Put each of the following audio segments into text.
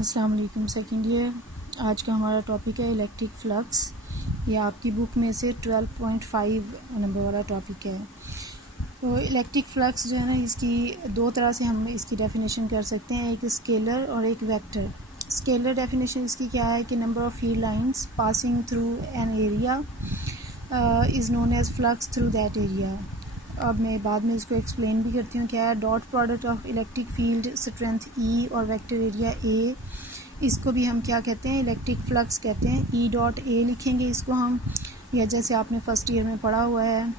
अस्सलाम वालेकुम second year. आज का हमारा टॉपिक है इलेक्ट्रिक फ्लक्स। ये आपकी बुक में से 12.5 नंबर वाला टॉपिक है। तो इलेक्ट्रिक फ्लक्स जो है ना, इसकी दो तरह से हम इसकी डेफिनेशन कर सकते हैं, एक स्केलर और एक वेक्टर। स्केलर डेफिनेशन इसकी क्या है कि number of field lines passing through an area is known as flux through that area. अब मैं बाद में इसको एक्सप्लेन भी करती हूँ क्या है। Dot product of electric field strength E और वेक्टर एरिया ए, इसको भी हम क्या कहते हैं, इलेक्ट्रिक फ्लक्स कहते हैं। ई डॉट ए लिखेंगे इसको हम, या जैसे आपने फर्स्ट ईयर में पढ़ा हुआ है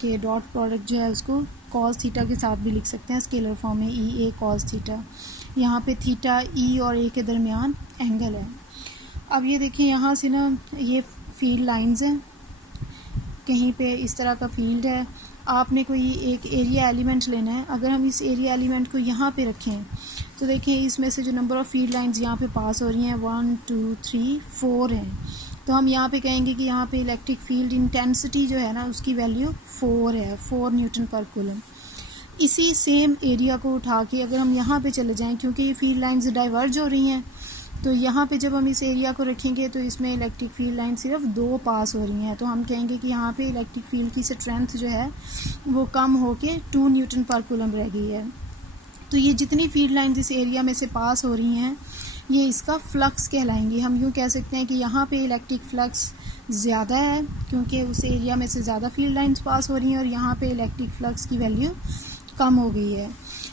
कि डॉट प्रोडक्ट जो है उसको कॉस थीटा के साथ भी लिख सकते हैं स्केलर फॉर्म में, ई ए कॉस थीटा। यहाँ पे थीटा ई और ए के दरमियान एंगल है। अब ये देखिए यहाँ से ना, ये फील्ड लाइंस हैं, कहीं पे इस तरह का फील्ड है, आपने कोई एक एरिया एलिमेंट लेना है। अगर हम इस एरिया एलिमेंट को यहाँ पे रखें तो देखिए इसमें से जो नंबर ऑफ़ फील्ड लाइंस यहाँ पे पास हो रही हैं 1 2 3 4 हैं। तो हम यहाँ पे कहेंगे कि यहाँ पे इलेक्ट्रिक फील्ड इंटेंसिटी जो है ना उसकी वैल्यू 4 है, 4 न्यूटन पर कूलम। इसी सेम एरिया को उठा के अगर हम यहाँ पे चले जाएँ, क्योंकि ये फील्ड लाइंस डाइवर्ज हो रही हैं, तो यहाँ पे जब हम इस एरिया को रखेंगे तो इसमें इलेक्ट्रिक फील्ड लाइन सिर्फ 2 पास हो रही हैं। तो हम कहेंगे कि यहाँ पे इलेक्ट्रिक फील्ड की स्ट्रेंथ जो है वो कम होके 2 न्यूटन पर कूलम रह गई है। तो ये जितनी फील्ड लाइन इस एरिया में से पास हो रही हैं ये इसका फ्लक्स कहलाएंगी। हम यूँ कह सकते हैं कि यहाँ पे इलेक्ट्रिक फ्लक्स ज़्यादा है क्योंकि उस एरिया में से ज़्यादा फील्ड लाइन्स पास हो रही हैं, और यहाँ पे इलेक्ट्रिक फ्लक्स की वैल्यू कम हो गई है।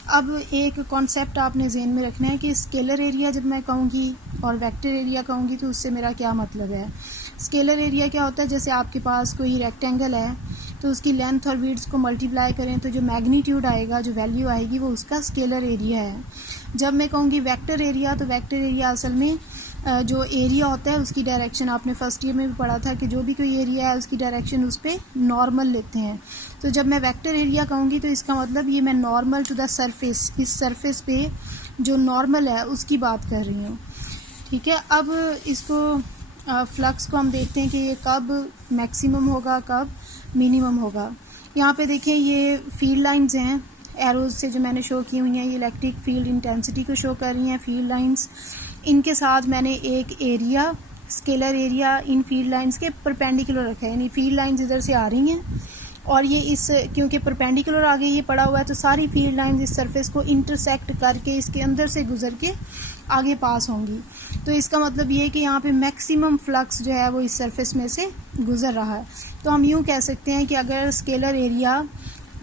अब एक कॉन्सेप्ट आपने ज़हन में रखना है कि स्केलर एरिया जब मैं कहूँगी और वेक्टर एरिया कहूँगी तो उससे मेरा क्या मतलब है। स्केलर एरिया क्या होता है, जैसे आपके पास कोई रेक्टेंगल है तो उसकी लेंथ और विड्थ को मल्टीप्लाई करें तो जो मैग्नीट्यूड आएगा, जो वैल्यू आएगी, वो उसका स्केलर एरिया है। जब मैं कहूँगी वेक्टर एरिया तो वेक्टर एरिया असल में जो एरिया होता है उसकी डायरेक्शन, आपने फर्स्ट ईयर में भी पढ़ा था कि जो भी कोई एरिया है उसकी डायरेक्शन उस पर नॉर्मल लेते हैं। तो जब मैं वेक्टर एरिया कहूँगी तो इसका मतलब ये मैं नॉर्मल टू द सरफेस, इस सरफेस पे जो नॉर्मल है उसकी बात कर रही हूँ। ठीक है, अब इसको फ्लक्स को हम देखते हैं कि ये कब मैक्सिमम होगा, कब मिनिमम होगा। यहाँ पे देखें ये फील्ड लाइंस हैं, एरोज से जो मैंने शो की हुई हैं, ये इलेक्ट्रिक फील्ड इंटेंसिटी को शो कर रही हैं फील्ड लाइंस। इनके साथ मैंने एक area, scalar area in field lines के परपेंडिकुलर रखा है, यानी फील्ड लाइंस इधर से आ रही हैं और ये इस, क्योंकि परपेंडिकुलर आगे ये पड़ा हुआ है तो सारी फील्ड लाइंस इस सरफेस को इंटरसेक्ट करके इसके अंदर से गुजर के आगे पास होंगी। तो इसका मतलब ये है कि यहाँ पे मैक्सिमम फ्लक्स जो है वो इस सरफेस में से गुजर रहा है। तो हम यूँ कह सकते हैं कि अगर स्केलर एरिया,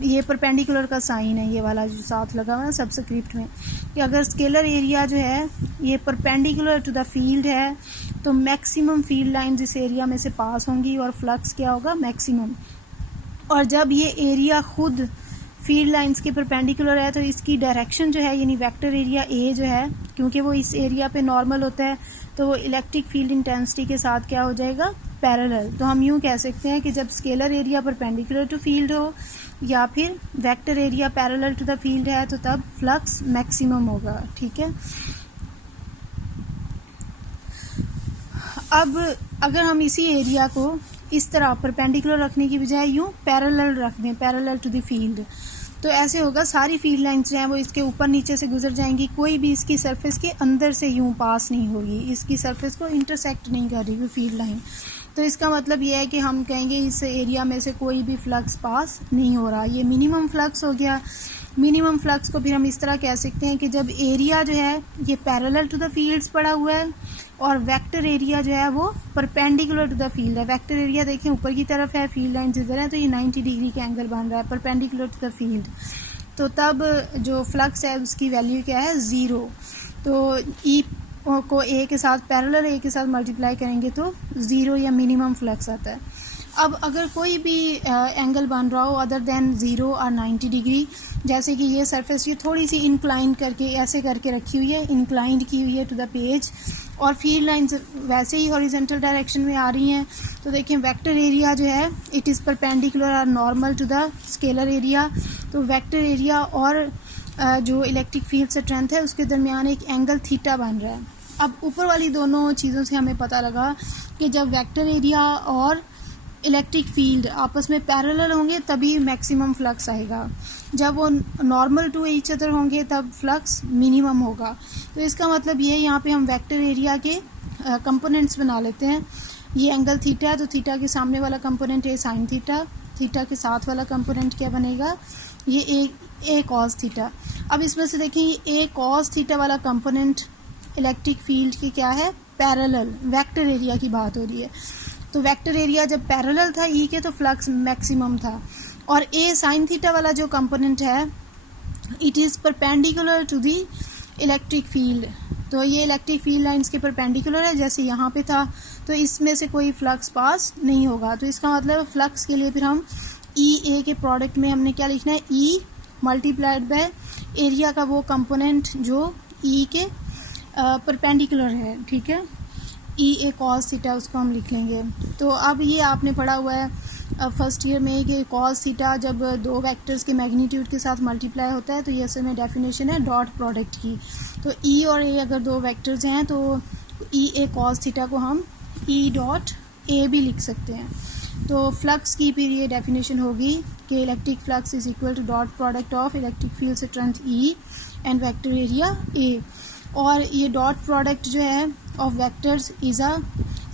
ये परपेंडिकुलर का साइन है ये वाला जो साथ लगा हुआ है सब्सक्रिप्ट में, कि अगर स्केलर एरिया जो है ये परपेंडिकुलर टू द फील्ड है तो मैक्सिमम फील्ड लाइंस इस एरिया में से पास होंगी और फ्लक्स क्या होगा, मैक्सिमम। और जब ये एरिया खुद फील्ड लाइंस के परपेंडिकुलर है तो इसकी डायरेक्शन जो है, यानी वेक्टर एरिया ए जो है, क्योंकि वो इस एरिया पे नॉर्मल होता है तो वो इलेक्ट्रिक फील्ड इंटेंसिटी के साथ क्या हो जाएगा, पैरेलल। तो हम यूँ कह सकते हैं कि जब scalar area perpendicular to field हो या फिर vector area parallel to the field है तो तब फ्लक्स मैक्सिमम होगा। ठीक है, अब अगर हम इसी एरिया को इस तरह परपेंडिकुलर रखने की बजाय यूँ पैरेलल रख दें, पैरेलल टू द फील्ड, तो ऐसे होगा सारी फील्ड लाइंस जो हैं वो इसके ऊपर नीचे से गुजर जाएंगी, कोई भी इसकी सरफेस के अंदर से यूँ पास नहीं होगी, इसकी सरफेस को इंटरसेक्ट नहीं कर रही वो फील्ड लाइन। तो इसका मतलब ये है कि हम कहेंगे इस एरिया में से कोई भी फ्लक्स पास नहीं हो रहा। ये मिनिमम फ्लक्स हो गया। मिनिमम फ्लक्स को फिर हम इस तरह कह सकते हैं कि जब एरिया जो है ये पैरेलल टू द फील्ड्स पड़ा हुआ है और वेक्टर एरिया जो है वो परपेंडिकुलर टू द फील्ड है। वेक्टर एरिया देखें ऊपर की तरफ है, फील्ड लाइंस इधर है, तो ये 90 डिग्री का एंगल बन रहा है परपेंडिकुलर टू द फील्ड। तो तब जो फ्लक्स है उसकी वैल्यू क्या है, 0। तो ई को ए के साथ पैरेलल ए के साथ मल्टीप्लाई करेंगे तो 0 या मिनिमम फ्लक्स आता है। अब अगर कोई भी एंगल बन रहा हो अदर देन 0 और 90 डिग्री, जैसे कि ये सरफेस ये थोड़ी सी इंक्लाइन करके ऐसे करके रखी हुई है, इंक्लाइंड की हुई है टू द पेज, और फील्ड लाइंस वैसे ही हॉरिजॉन्टल डायरेक्शन में आ रही हैं, तो देखिए वेक्टर एरिया जो है इट इज़ परपेंडिकुलर और normal to the scalar area. तो वेक्टर एरिया और जो इलेक्ट्रिक फील्ड स्ट्रेंथ है उसके दरमियान एक एंगल थीटा बन रहा है। अब ऊपर वाली दोनों चीज़ों से हमें पता लगा कि जब वेक्टर एरिया और इलेक्ट्रिक फील्ड आपस में पैरेलल होंगे तभी मैक्सिमम फ्लक्स आएगा, जब वो नॉर्मल टू ईच अदर होंगे तब फ्लक्स मिनिमम होगा। तो इसका मतलब ये यहाँ पे हम वेक्टर एरिया के कंपोनेंट्स बना लेते हैं। ये एंगल थीटा है तो थीटा के सामने वाला कंपोनेंट है साइन थीटा, थीटा के साथ वाला कंपोनेंट क्या बनेगा, ये ए कॉस थीटा। अब इसमें से देखिए ये ए कॉस थीटा वाला कंपोनेंट इलेक्ट्रिक फील्ड की क्या है, पैरेलल, वेक्टर एरिया की बात हो रही है। तो वेक्टर एरिया जब पैरेलल था ई के तो फ्लक्स मैक्सिमम था। और ए साइन थीटा वाला जो कंपोनेंट है it is perpendicular to the electric field. तो ये इलेक्ट्रिक फील्ड लाइंस के परपेंडिकुलर है, जैसे यहाँ पे था, तो इसमें से कोई फ्लक्स पास नहीं होगा। तो इसका मतलब फ्लक्स के लिए फिर हम ई ए के प्रोडक्ट में हमने क्या लिखना है, ई मल्टीप्लाइड बाय एरिया का वो कंपोनेंट जो ई के परपेंडिकुलर है, ठीक है, ई ए कॉस थीटा उसको हम लिख लेंगे। तो अब ये आपने पढ़ा हुआ है फर्स्ट ईयर में कि कॉस थीटा जब दो वेक्टर्स के मैग्नीट्यूड के साथ मल्टीप्लाई होता है तो ये असल में डेफिनेशन है डॉट प्रोडक्ट की। तो ई और ए अगर दो वेक्टर्स हैं तो ई ए कॉस थीटा को हम ई डॉट ए भी लिख सकते हैं। तो फ्लक्स की फिर ये डेफिनेशन होगी कि electric flux is equal to dot product of electric field सेक्टेंस E and vector area A. और ये डॉट प्रोडक्ट जो है of vectors is a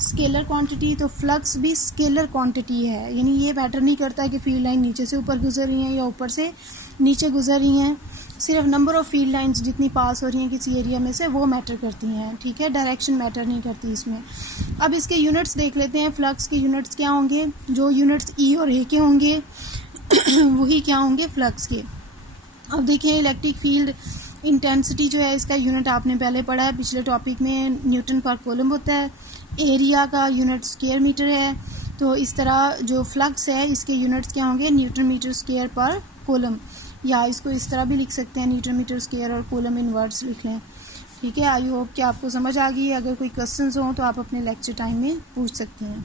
scalar quantity, तो फ्लक्स भी स्केलर क्वांटिटी है, यानी ये मैटर नहीं करता कि फील्ड लाइन नीचे से ऊपर गुजर रही हैं या ऊपर से नीचे गुजर रही हैं, सिर्फ नंबर ऑफ़ फील्ड लाइंस जितनी पास हो रही हैं किसी एरिया में से वो मैटर करती हैं, ठीक है, डायरेक्शन मैटर नहीं करती इसमें। अब इसके यूनिट्स देख लेते हैं। फ्लक्स के यूनिट्स क्या होंगे, जो यूनिट्स ई और ए के होंगे वही क्या होंगे फ्लक्स के। अब देखिए इलेक्ट्रिक फील्ड इंटेंसिटी जो है इसका यूनिट आपने पहले पढ़ा है पिछले टॉपिक में, न्यूटन पर कूलम होता है। एरिया का यूनिट स्क्वायर मीटर है। तो इस तरह जो फ्लक्स है इसके यूनिट्स क्या होंगे, न्यूटन मीटर स्क्वायर पर कूलम, या इसको इस तरह भी लिख सकते हैं, न्यूटन मीटर स्क्वायर और कूलम इन वर्ड्स लिख लें, ठीक है। आई होप कि आपको समझ आ गई। अगर कोई क्वेश्चंस हो तो आप अपने लेक्चर टाइम में पूछ सकते हैं।